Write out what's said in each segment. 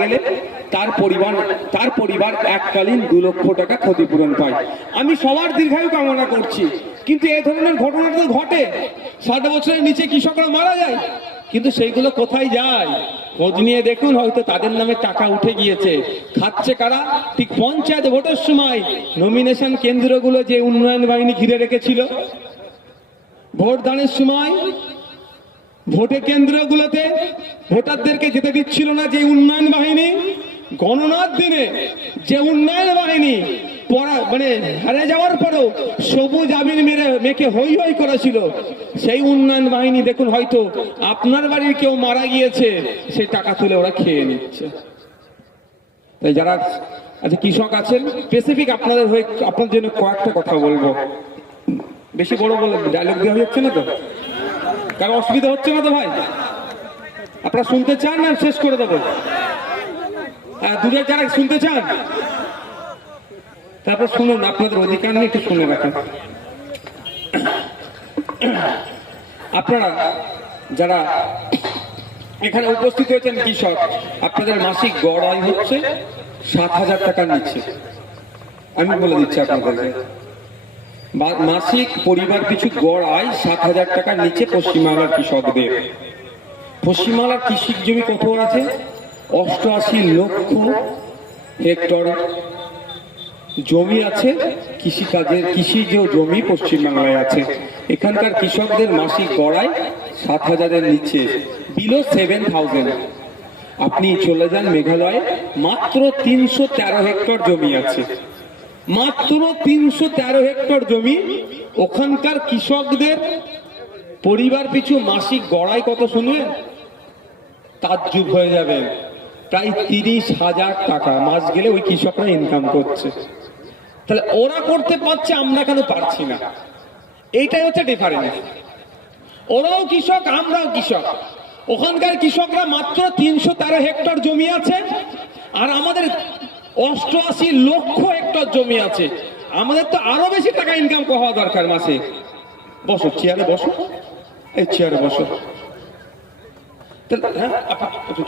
গেলে তার পরিবার এককালীন 2 লক্ষ টাকা ক্ষতিপূরণ পায়। আমি সবার দীর্ঘায়ু কামনা করছি, কিন্তু এই ধরনের ঘটনা তো ঘটে। 60 বছরের নিচে কৃষকরা মারা যায়, কিন্তু সেইগুলো কোথায় যায়? খোঁজ নিয়ে দেখুন, হয়তো তাদের নামে টাকা উঠে গিয়েছে। খাচ্ছে কারা? ঠিক পঞ্চায়েত ভোটের সময় নমিনেশন কেন্দ্রগুলো যে উন্নয়ন বাহিনী ঘিরে রেখেছিল, ভোট দানের সময় ভোটের কেন্দ্রগুলোতে ভোটারদেরকে যেতে দিচ্ছিল না যে উন্নয়ন বাহিনী, গণনার দিনে যে উন্নয়ন বাহিনী হারে যাওয়ার পরেও সবুজ আবির মেখে হই হই করেছিল, সেই উন্নয়ন বাহিনী দেখুন হয়তো আপনার বাড়ির কেউ মারা গিয়েছে, সেই টাকা তুলে ওরা খেয়ে নিচ্ছে। তাই যারা কৃষক আছেন, স্পেসিফিক আপনাদের হয়ে আপনার জন্য কয়েকটা কথা বলবো। বেশি বড় বলে ডায়লগ দেওয়া হচ্ছে না তো? কারো অসুবিধা হচ্ছে না তো ভাই? আপনারা শুনতে চান না শেষ করে দেবো? দূরে যারা শুনতে চান তারপর শুনুন, আপনাদের অধিকার নিয়ে একটু শুনে রাখেন। আপনারা যারা এখানে উপস্থিত হয়েছেন কৃষক, আপনাদের মাসিক গড় আয় হচ্ছে 7,000 টাকার নিচে। আমি বলে দিচ্ছি আপনাদেরকে, মাসিক পরিবার পিছু গড় আয় 7,000 টাকার নিচে পশ্চিমবাংলার কৃষকদের। পশ্চিমবাংলার কৃষি জমি কত আছে? 88 লক্ষ হেক্টর জমি আছে কৃষিকাজের, কৃষিজ জমি পশ্চিমবাংলায় আছে। এখানকার কৃষকদের মাসিক গড় আয় 7,000-এর নিচে, বিলো 7,000। আপনি চলে যান মেঘালয়ে, মাত্র 313 হেক্টর জমি আছে, মাত্র 313 হেক্টর জমি। ওখানকার কৃষকদের পরিবার পিছু মাসিক গড়াই কত শুনবেন? তাজ্জুব হয়ে যাবেন। প্রায় 30,000 টাকা মাস গেলে ওই কৃষকরা ইনকাম করছে। তাহলে ওরা করতে পারছে, আমরা কেন পারছি না? এইটাই হচ্ছে ডিফারেন্স। ওরাও কৃষক, আমরাও কৃষক। ওখানকার কৃষকরা মাত্র 313 হেক্টর জমি আছে, আর আমাদের 88 লক্ষ হেক্টর জমি আছে। আমাদের তো আরো বেশি টাকা ইনকাম হওয়া দরকার মাসে। বসো, চেয়ারে বসো, এই চেয়ারে বসো।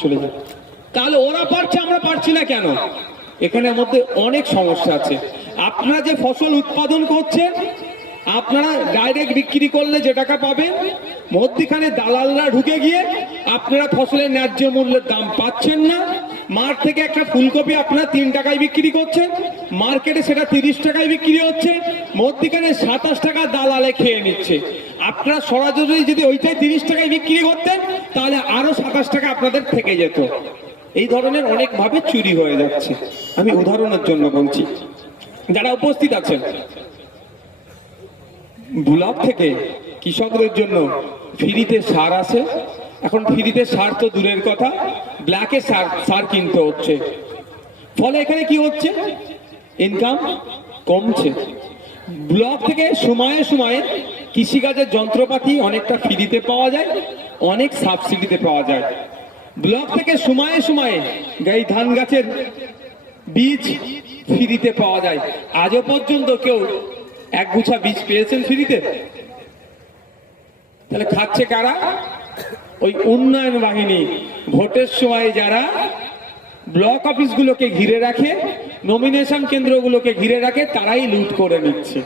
চলে যাও। তাহলে ওরা পারছে, আমরা পারছি না কেন? এখানের মধ্যে অনেক সমস্যা আছে। আপনারা যে ফসল উৎপাদন করছেন, আপনারা ডাইরেক্ট বিক্রি করলে যে টাকা পাবেন, মধ্যখানে দালালরা ঢুকে গিয়ে আপনারা ফসলের ন্যায্য মূল্যের দাম পাচ্ছেন না। মাঠ থেকে একটা ফুলকপি আপনারা 3 টাকায় বিক্রি করছেন, মার্কেটে সেটা 30 টাকায় বিক্রি হচ্ছে, মধ্যখানে 27 টাকা দালালে খেয়ে নিচ্ছে। আপনারা সরাসরি যদি ওইটাই 30 টাকায় বিক্রি করতেন, তাহলে আরো 27 টাকা আপনাদের থেকে যেত। এই ধরনের অনেক ভাবে চুরি হয়ে যাচ্ছে। আমি উদাহরণের জন্য বলছি, যারা উপস্থিত আছেন, ব্লক থেকে কৃষকদের জন্য ফ্রিতে সার আছে। এখন ফ্রিতে সার তো দূরের কথা, ব্ল্যাকে সার কিনতে হচ্ছে। ফলে এখানে কি হচ্ছে? ইনকাম কমছে। ব্লক থেকে সময়ে সময়ে কৃষিকাজের যন্ত্রপাতি অনেকটা ফ্রিতে পাওয়া যায়, অনেক সাবসিডিতে পাওয়া যায়। ব্লক থেকে সময়ে সময়ে এই ধান গাছের বীজ ফ্রিতে পাওয়া যায়। আজও পর্যন্ত কেউ 1 গুছা বীজ পেয়েছেন ফ্রিতে? তাহলে খাচ্ছে কারা? ওই উন্নয়ন বাহিনী। ভোটের সময় যারা ব্লক অফিসগুলোকে ঘিরে রাখে, নমিনেশন কেন্দ্রগুলোকে ঘিরে রাখে, তারাই লুট করে নিচ্ছে।